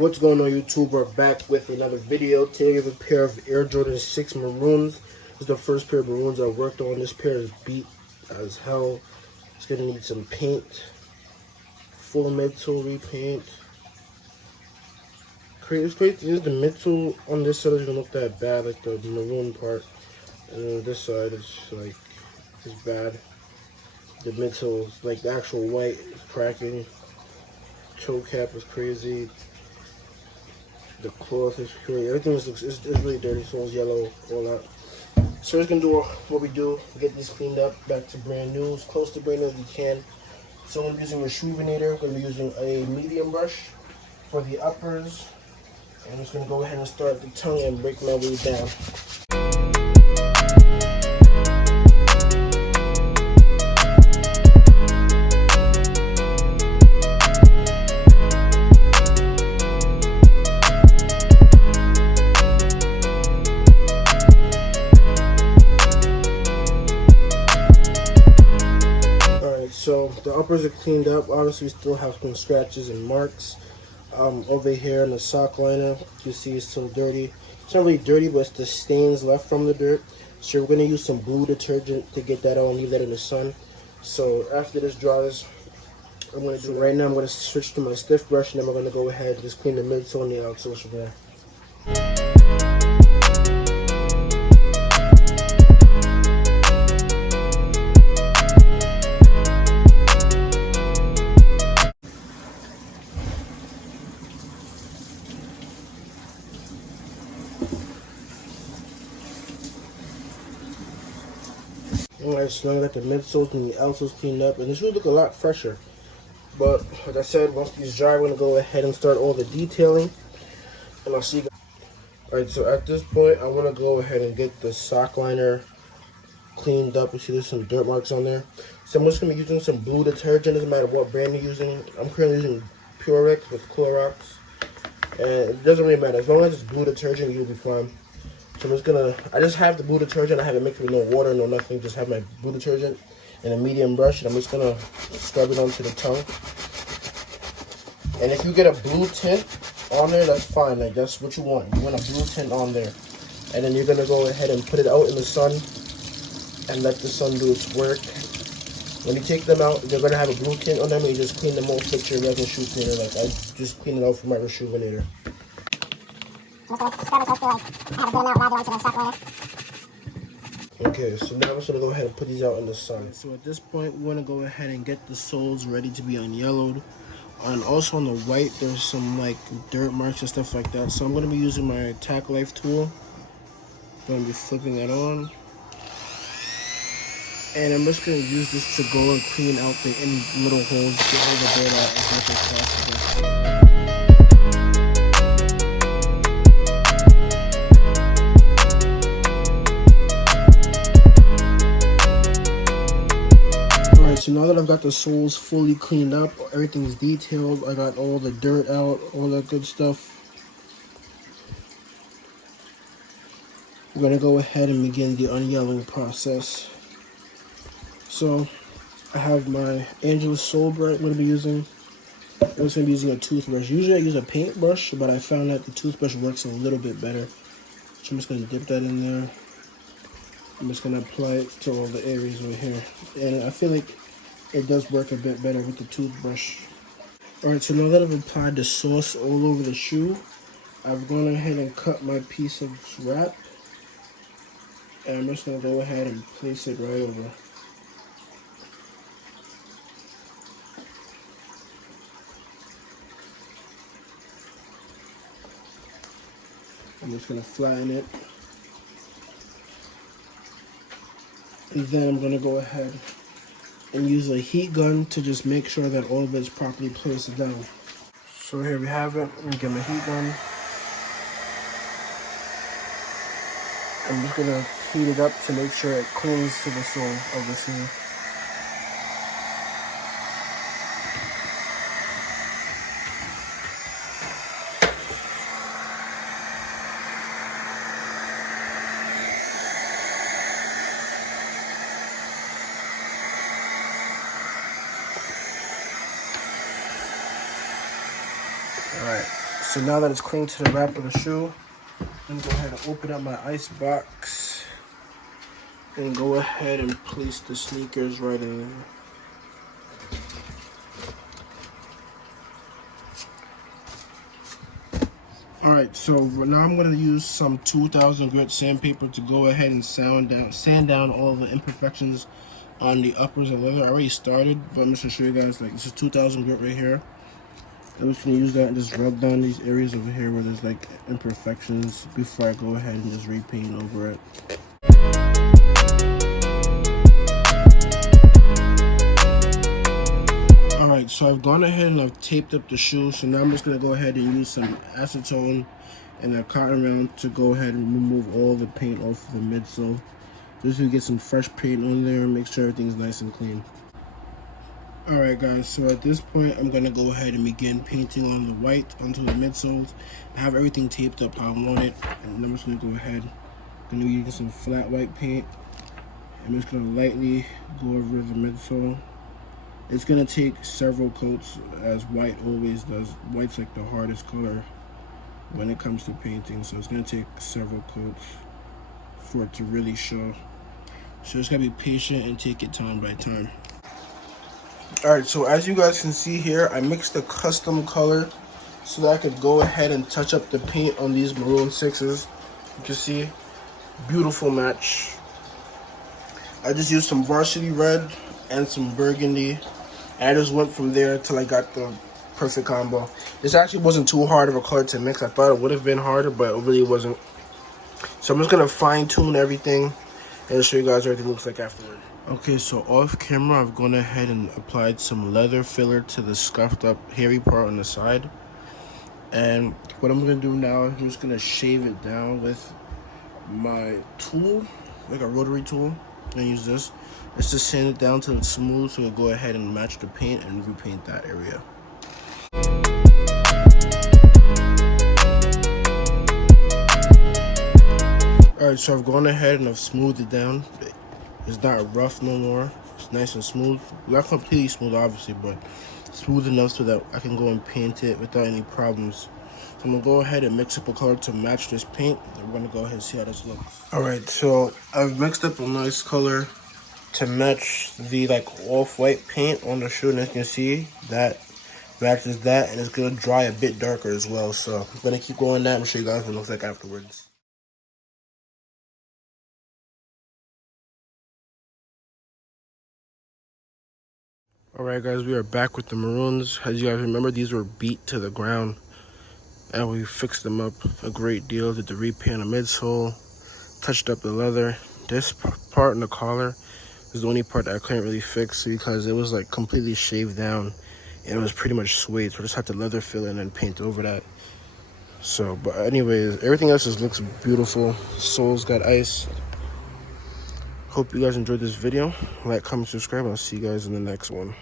What's going on, YouTube? We're back with another video. Today we have a pair of Air Jordan 6 Maroons. This is the first pair of Maroons I worked on. This pair is beat as hell. It's gonna need some paint. Full midsole repaint. It's crazy. The midsole on this side doesn't look that bad, like the maroon part. And then this side is like, it's bad. The midsole is like the actual white is cracking. Toe cap is crazy. The cloth is crazy. Everything is really dirty. Sole's yellow, all that. So we're gonna do what we do. Get these cleaned up, back to brand new, as close to brand new as we can. So I'm gonna be using a Rejuvenator. I'm gonna be using a medium brush for the uppers. And I'm just gonna go ahead and start the tongue and break my way down. So the uppers are cleaned up. Obviously, we still have some scratches and marks. Over here on the sock liner, you see it's still dirty. It's not really dirty, but it's the stains left from the dirt. So we're going to use some blue detergent to get that out and leave that in the sun. So after this dries, I'm going to do right now. I'm going to switch to my stiff brush, and then we're going to go ahead and just clean the midsole and the outsole from there. Alright, so now I got the midsoles and the outsoles cleaned up, and this should look a lot fresher. But like I said, once these dry, we're gonna go ahead and start all the detailing, and I'll see you guys. Alright, so at this point, I want to go ahead and get the sock liner cleaned up. You see there's some dirt marks on there. So I'm just gonna be using some blue detergent. Doesn't matter what brand you're using. I'm currently using Purex with Clorox, and it doesn't really matter as long as it's blue detergent. You'll be fine. So I'm just gonna, I just have the blue detergent. I haven't mixed with no water, no nothing. Just have my blue detergent and a medium brush, and I'm just gonna scrub it onto the tongue. And if you get a blue tint on there, that's fine. Like, that's what you want. You want a blue tint on there. And then you're gonna go ahead and put it out in the sun and let the sun do its work. When you take them out, they're gonna have a blue tint on them, and you just clean them off with your regular shoe cleaner. Like, I just clean it out with my Rejuvenator. Okay, so now I'm just gonna go ahead and put these out in the sun. So at this point, we want to go ahead and get the soles ready to be unyellowed. And also on the white, there's some like dirt marks and stuff like that. So I'm gonna be using my Tack Life tool. I'm gonna be flipping that on, and I'm just gonna use this to go and clean out any little holes, get all the dirt out as much as possible. So now that I've got the soles fully cleaned up, everything's detailed, I got all the dirt out, all that good stuff. We're going to go ahead and begin the unyellowing process. So I have my Angelus sole brush I'm going to be using. I'm just going to be using a toothbrush. Usually I use a paintbrush, but I found that the toothbrush works a little bit better. So I'm just going to dip that in there. I'm just going to apply it to all the areas right here. And I feel like it does work a bit better with the toothbrush. Alright, so now that I've applied the sauce all over the shoe, I've gone ahead and cut my piece of wrap. And I'm just going to go ahead and place it right over. I'm just going to flatten it. And then I'm going to go ahead and use a heat gun to just make sure that all of it is properly placed down. So here we have it. I'm going to get my heat gun. I'm just going to heat it up to make sure it clings to the sole of the shoe. Alright, So now that it's clinging to the wrap of the shoe, I'm gonna go ahead and open up my ice box and go ahead and place the sneakers right in there. Alright, so now I'm going to use some 2000 grit sandpaper to go ahead and sand down all the imperfections on the uppers of leather. I already started, but I'm just going to show you guys, like, this is 2000 grit right here. I'm just going to use that and just rub down these areas over here where there's like imperfections before I go ahead and just repaint over it. Alright, so I've gone ahead and I've taped up the shoe, so now I'm just going to go ahead and use some acetone and a cotton round to go ahead and remove all the paint off the midsole. Just to get some fresh paint on there and make sure everything's nice and clean. Alright guys, so at this point I'm going to go ahead and begin painting on the white onto the midsoles. I have everything taped up how I want it, and I'm just going to go ahead. I'm going to be using some flat white paint. I'm just going to lightly go over the midsole. It's going to take several coats, as white always does. White's like the hardest color when it comes to painting, so it's going to take several coats for it to really show. So just gotta be patient and take it time by time. Alright, so as you guys can see here, I mixed a custom color so that I could go ahead and touch up the paint on these Maroon 6s. You can see, beautiful match. I just used some varsity red and some burgundy, and I just went from there till I got the perfect combo. This actually wasn't too hard of a color to mix. I thought it would have been harder, but it really wasn't. So I'm just gonna fine tune everything and show you guys what everything looks like afterward. Okay, so off camera, I've gone ahead and applied some leather filler to the scuffed up hairy part on the side. And what I'm gonna do now, I'm just gonna shave it down with my tool, like a rotary tool. I'm gonna use this. It's just sand it down till it's smooth, so we'll go ahead and match the paint and repaint that area. Alright, so I've gone ahead and I've smoothed it down. It's not rough no more. It's nice and smooth. Not completely smooth, obviously, but smooth enough so that I can go and paint it without any problems. So I'm gonna go ahead and mix up a color to match this paint. And we're gonna go ahead and see how this looks. Alright, so I've mixed up a nice color to match the like off-white paint on the shoe, and as you can see, that matches that, and it's gonna dry a bit darker as well. So I'm gonna keep going that and show you guys what it looks like afterwards. Alright guys, we are back with the Maroons. As you guys remember, these were beat to the ground, and we fixed them up a great deal. Did the repaint on the midsole, touched up the leather. This part in the collar is the only part that I couldn't really fix because it was like completely shaved down and it was pretty much suede, so I just had to leather fill it and then paint over that. So, but anyways, everything else just looks beautiful. Sole's got ice. Hope you guys enjoyed this video. Like, comment, subscribe, and I'll see you guys in the next one.